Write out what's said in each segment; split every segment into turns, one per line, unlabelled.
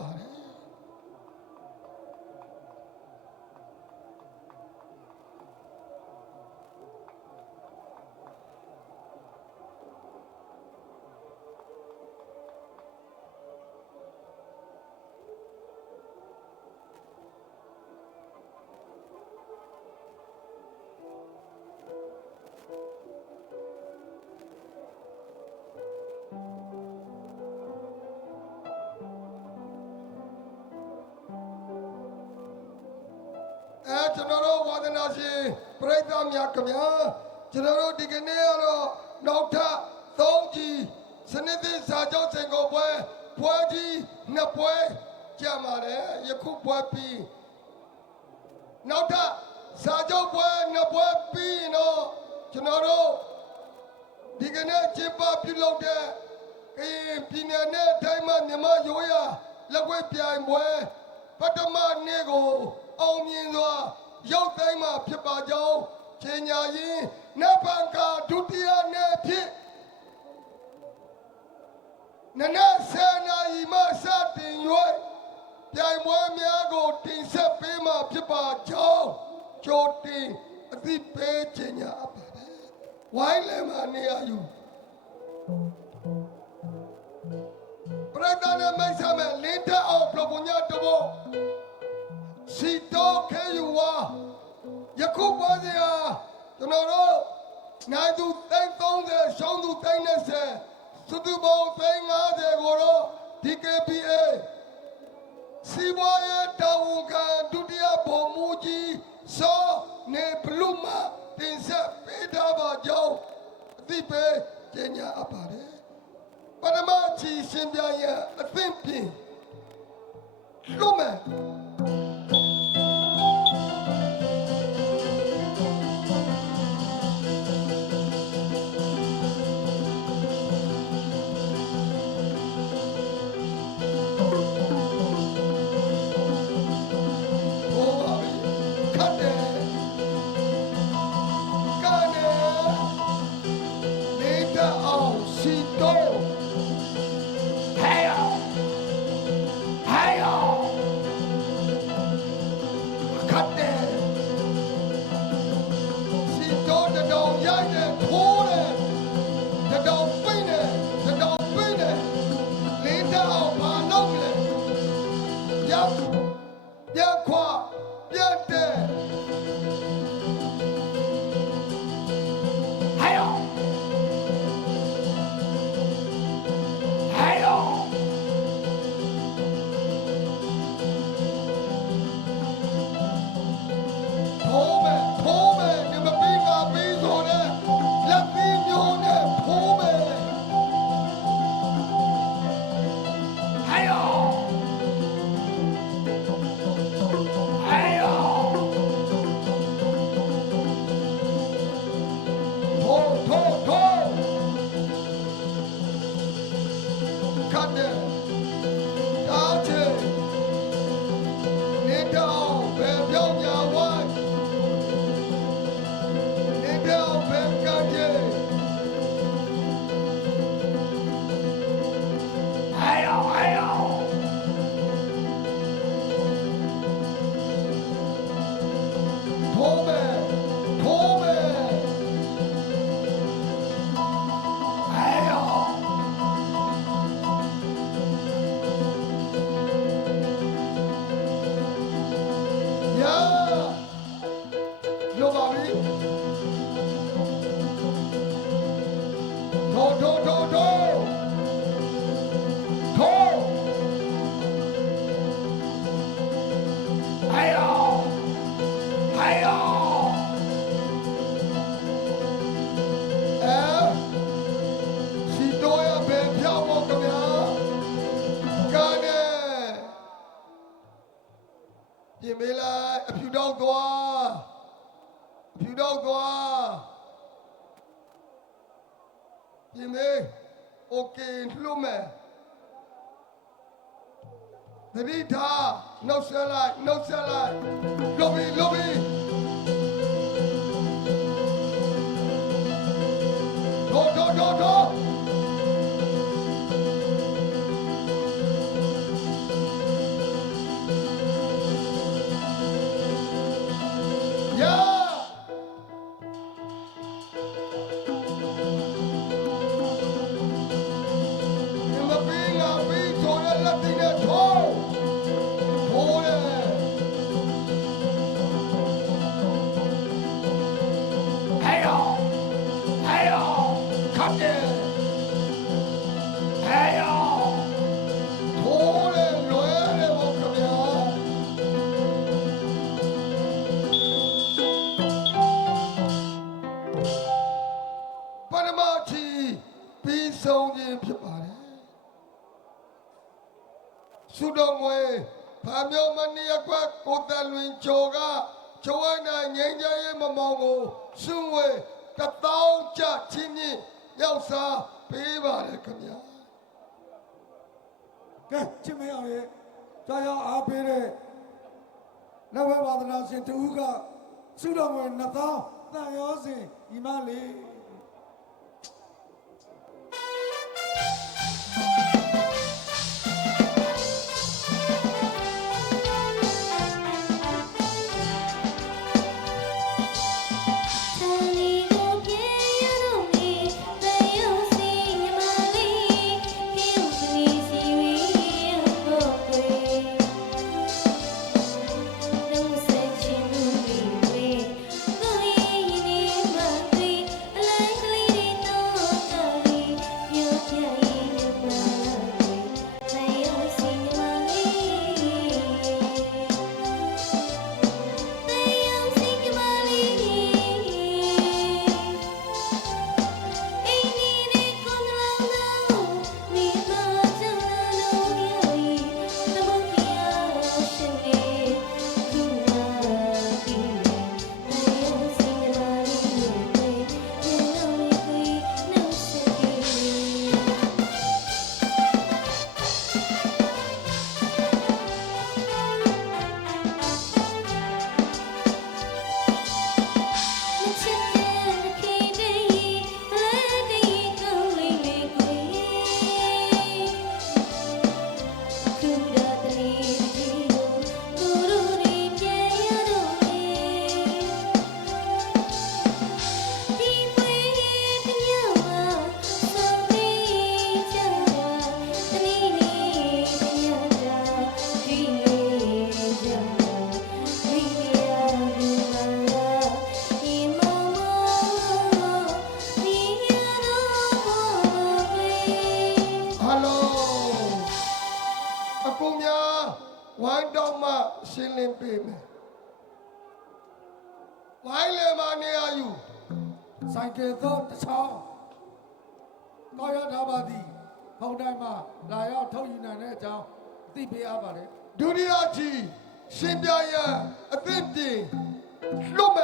ကြားအ ကျွန်တော်တို့ဝါဒနာရှင်ပြိဿများခင်ဗျာကျွန်တော်တို့ဒီကနေ့ကတော့နောက်ထပ်သုံးကြီးစနစ်သစ်စာချုပ်စင်ကိုပွဲပွဲကြီးနှစ်ပွဲကြာပါတယ်ယခုပွဲပြီးနောက်ထပ်စာချုပ်ပွဲနှစ်ပွဲပြီးရင်တော့ကျွန်တော်တို့ဒီကနေ့ကျင်းပပြုလုပ်တဲ့ကရင်ပြည်နယ်နဲ့အတိုင်းမှမြန်မာရိုးရာလက်ဝဲပြိုင်ပွဲပထမနေ့ကို အောင်မြင်စွာရောက်တိုင်းမှာဖြစ်ပါကြောင်းခြေညာရင်နတ်ပံကာဒုတိယနေ့ဖြစ်နနက်ဆယ်နာရီမှစတင်၍ပြိုင်ပွဲများကိုတင်ဆက်ပေးမှာဖြစ်ပါကြောင်းကြိုတင်အသိပေးခြေညာအပ်ပါတယ်ဝိုင်းလည်းမနေရယူပရိသတ်နဲ့မိတ်ဆက်မဲ့လင်းတ ခဲယူဝါယခုပွဲစဉ်ဟာကျွန်တော်တို့နိုင်သူသိန်း30ရှောင်းသူသိန်း20စုသူပေါင်းသိန်း50ကိုတော့ DKPA စီပွားရေးတာဝန်ခံဒုတိယဗိုလ်မှူးကြီးစောနေဘလူးမတင်ဆက်ပေးထားပါကြောင်းအသိပေးကြေညာအပ်ပါတယ်ပထမချီရှင်ပြရန်အသင့်ပြင်လွတ်မယ် ပြ ဆက်လိုက်နှုတ်ဆက်လိုက်လုတ်ပြီးလုတ်ပြီးတော့တော့တော့ သုတော်ငွေဖာမြောမနီယကွက်ကိုတန်လွင်ကျော်ကကျော်ဝိုင်းနိုင်ငိမ့်ကြရဲ့မမောင်ကိုစွန့်ဝေတသောင်းချချင်းမြင့်ရောက်စားပေးပါတယ်ခင်ဗျာ
ကဲချစ်မရအောင်ရဲ့ကြာရောက်အားပေးတဲ့လက်ဝဲဝါဒနာရှင်တူကစုတော်ဝင်2000တန်ရောစဉ်ဒီမလေး
ကယ်သောတစ်ချောင်းကောက်ရ
ထားပါသည်ဖုန်တိုင်းမှာလာရောက်ထုတ်ယူနိုင်တဲ့အကြောင်းသိပေးအားပါတယ်
ဒုတိယကြီးရှင်းပြရန်အသင့်တင်လွတ်မ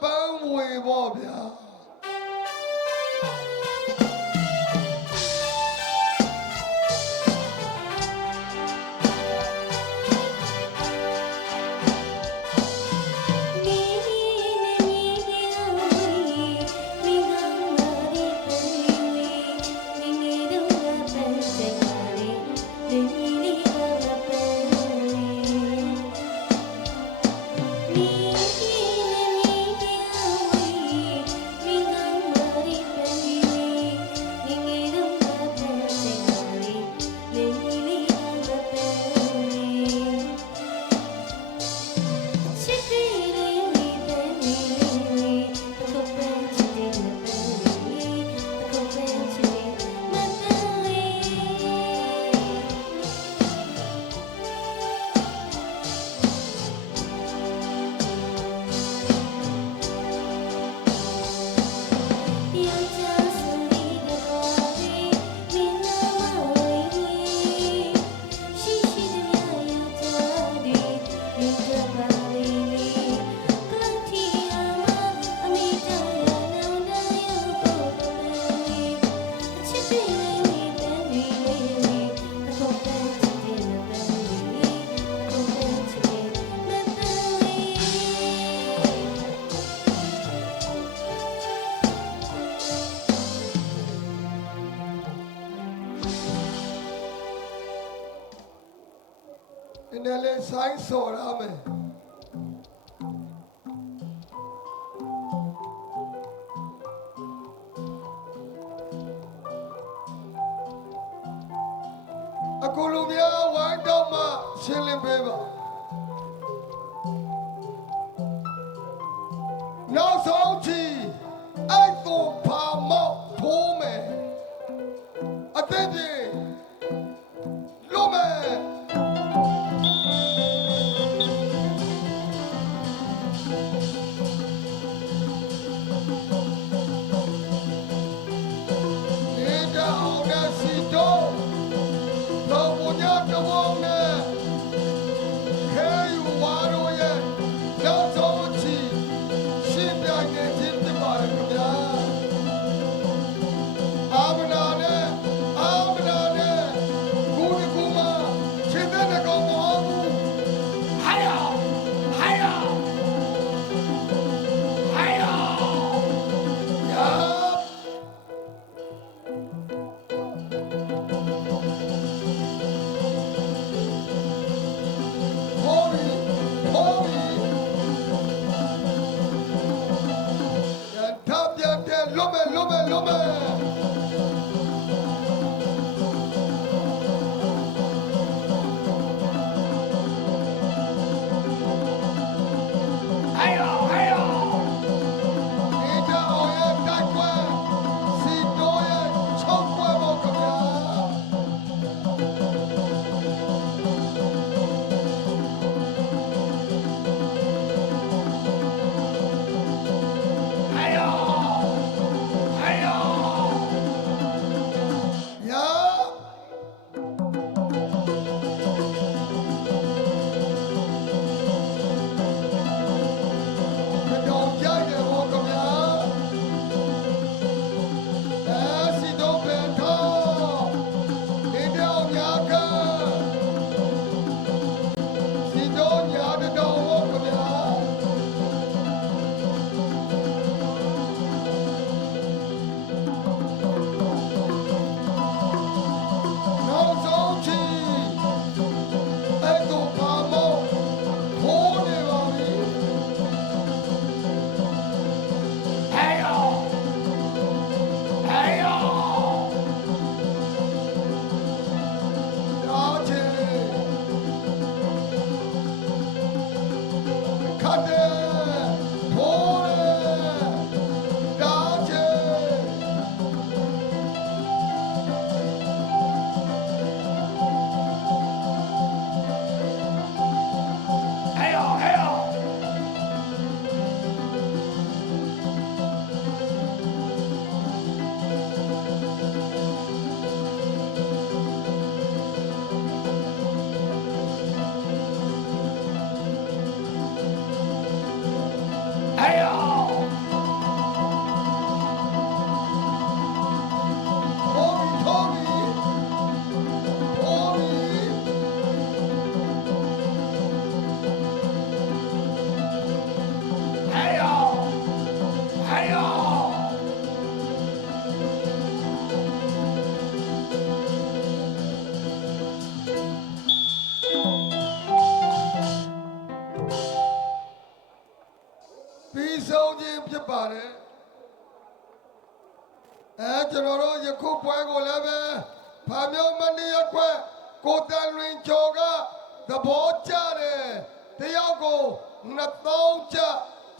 本回报表。
စော်ရမယ်အ
ကူလူများဝိုင်းတော့မှရှင်းလ
င်းပေးပါနောက်ဆုံးချီအဲ့ကိုဖာမောက်ဖိုးမယ်အသက်ကြီး တော်တို့ယခုပွဲကိုလည်းပဲဖာမြောင်းမန္တရကွက်ကိုတန်လွင်ကျော်ကသဘောကျတယ်တယောက်ကို2000ကျ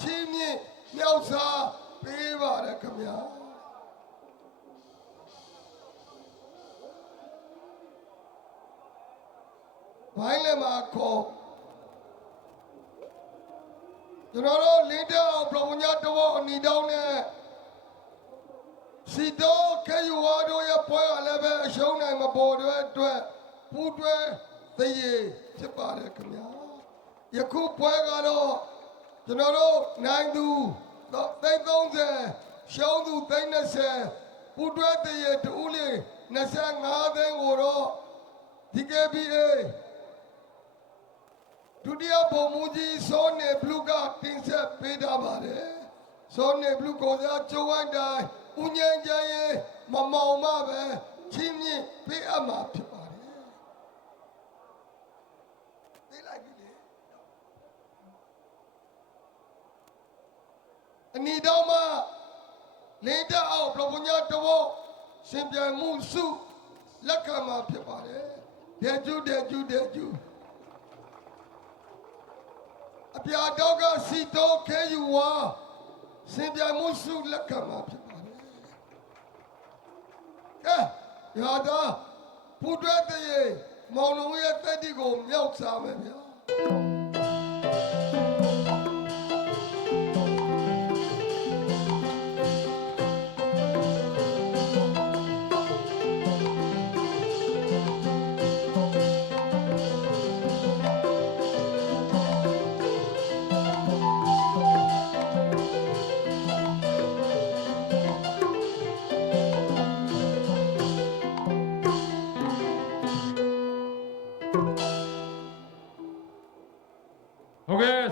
ချင်းမြင့်မြောက်စားပေးပါတယ်ခင်ဗျာဘိုင်းလည်းမှာခေါ်ကျွန်တော်တို့လင်းတဲ့အောင်ပရမညာတဝအနီတောင်းနဲ့ စီတော့ခေယူဝါတို့ရဲ့ပွဲကလည်းပဲအရှုံးနိုင်မပေါ်တဲ့အတွက်ပူတွဲသရေဖြစ်ပါတယ်ခင်ဗျာယခုပွဲကတော့ကျွန်တော်တို့နိုင်သူသိန်း30ရှုံးသူသိန်း20ပူတွဲသရေတူးလေး25သိန်းကိုတော့ DKBA ဒုတိယဘုံမူကြီးစောနေဘလူးကတင်ဆက်ပေးထားပါတယ်စောနေဘလူးကိုစားကျိုးဝိုင်းတိုင်း ဦးငင်းချမ်းရေးမမောင်မပဲချင်းမြင့်ပေးအပ်မှာဖြစ်ပါတယ်ပေးလိုက်ပြီလေအနီတော်မှာလင်းတအောင်ပရပညာတော်ရှင်ပြန်မှုစုလက်ခံမှာဖြစ်ပါတယ်တဲ့ကျူတဲ့ကျူတဲ့ကျူအပြာတော့ကစီတော့ခဲယူဝါစင်ပြိုင်မှုစုလက်ခံမှာဖြစ်ပါတယ်။ကဲ ရာသာပူတွဲတရေမောင်လုံးရဲ့တက်တီကိုမြောက်စားမယ်ဗျာ။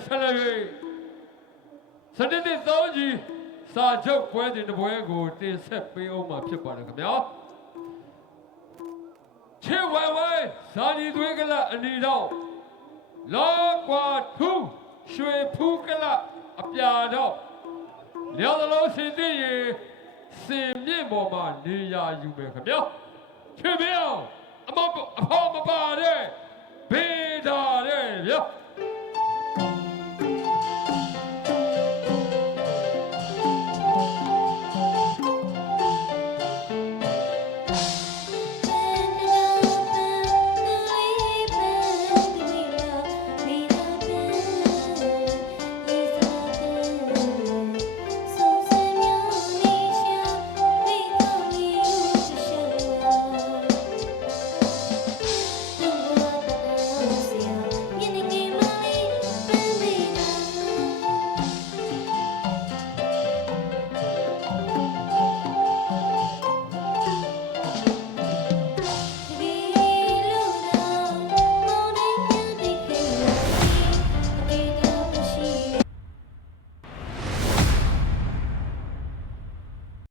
ဆက်လက်၍စနစ်တစ်သုံးကြီးစာချုပ်ပွဲစဉ်တစ်ပွဲကိုတင်ဆက်ပေးအောင်မှာဖြစ်ပါတယ်ခင်ဗျာချစ်ဝဲဝဲဇာတိသွေးကလအနီတော့လောကွာထူးရွှေဖူးကလအပြာတော့လျော်သလုံးစင်သိရင်စင်မြင့်ပေါ်မှာနေရာယူမယ်ခင်ဗျာချစ်ပြောင်းအမအဖော်မပါတဲ့ဘေးတာတဲ့ဗျာ